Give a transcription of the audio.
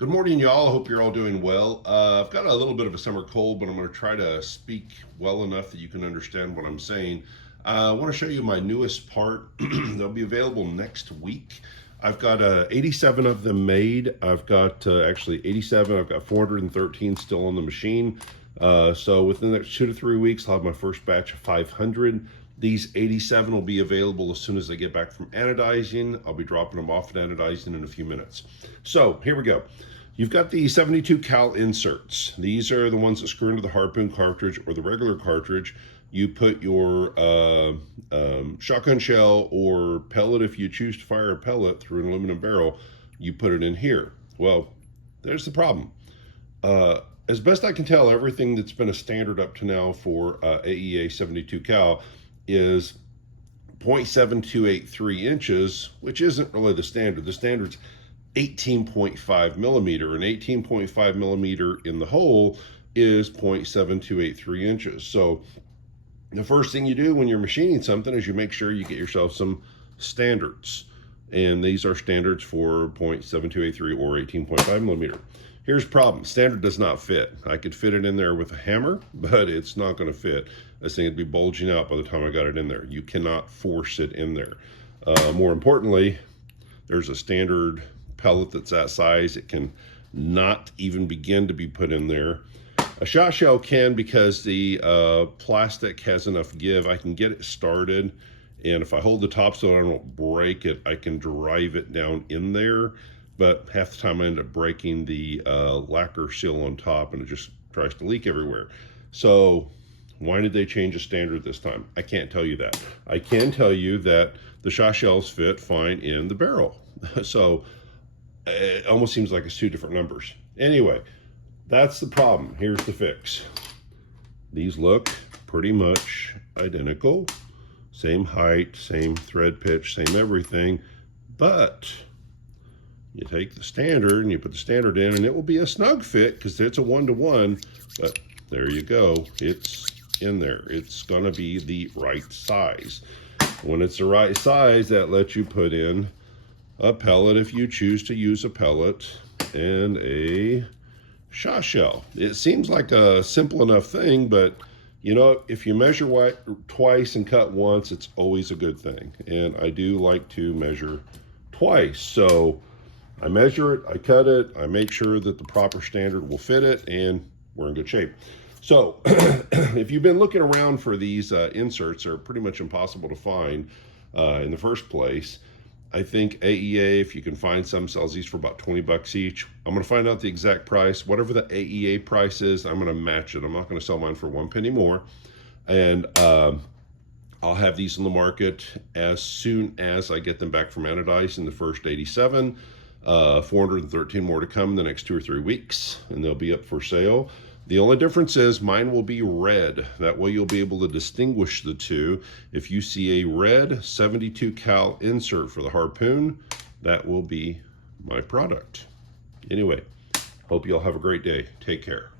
Good morning, y'all. I hope you're all doing well. I've got a little bit of a summer cold, but I'm going to try to speak well enough that you can understand what I'm saying. I want to show you my newest part. They'll be available next week. I've got 87 of them made. I've got actually 87. I've got 413 still on the machine. So within the next 2 to 3 weeks, I'll have my first batch of 500. These 87 will be available as soon as I get back from anodizing. I'll be dropping them off at anodizing in a few minutes. So here we go. You've got the 72 cal inserts. These are the ones that screw into the Harpoon cartridge or the regular cartridge. You put your shotgun shell or pellet, if you choose to fire a pellet through an aluminum barrel, you put it in here. Well, there's the problem. As best I can tell, everything that's been a standard up to now for AEA 72 cal is 0.7283 inches, which isn't really the standard. The standard's 18.5 millimeter, and 18.5 millimeter in the hole is 0.7283 inches. So the first thing you do when you're machining something is you make sure you get yourself some standards. And these are standards for 0.7283 or 18.5 millimeter. Here's the problem. Standard does not fit. I could fit it in there with a hammer, but it's not going to fit. This thing would be bulging out by the time I got it in there. You cannot force it in there. More importantly, there's a standard pellet that's that size. It can not even begin to be put in there. A shot shell can, because the plastic has enough give. I can get it started, and if I hold the top so I don't break it, I can drive it down in there. But half the time I end up breaking the lacquer seal on top, and it just tries to leak everywhere. So why did they change the standard this time? I can't tell you that. I can tell you that the shot shells fit fine in the barrel. So it almost seems like it's two different numbers. Anyway, that's the problem. Here's the fix. These look pretty much identical. Same height, same thread pitch, same everything. But you take the standard and you put the standard in, and it will be a snug fit because it's a 1-to-1. But there you go. It's in there. It's going to be the right size. When it's the right size, that lets you put in a pellet if you choose to use a pellet and a shot shell. It seems like a simple enough thing, but you know, if you measure twice and cut once, it's always a good thing. And I do like to measure twice. So I measure it, I cut it, I make sure that the proper standard will fit it, and we're in good shape. So if you've been looking around for these inserts, they're pretty much impossible to find in the first place. I think AEA, if you can find some, sells these for about 20 bucks each. I'm going to find out the exact price. Whatever the AEA price is, I'm going to match it. I'm not going to sell mine for 1 penny more. And I'll have these on the market as soon as I get them back from anodizing, the first 87. 413 more to come in the next 2 or 3 weeks, and they'll be up for sale. The only difference is mine will be red. That way you'll be able to distinguish the two. If you see a red 72 cal insert for the Harpoon, that will be my product. Anyway, hope you all have a great day. Take care.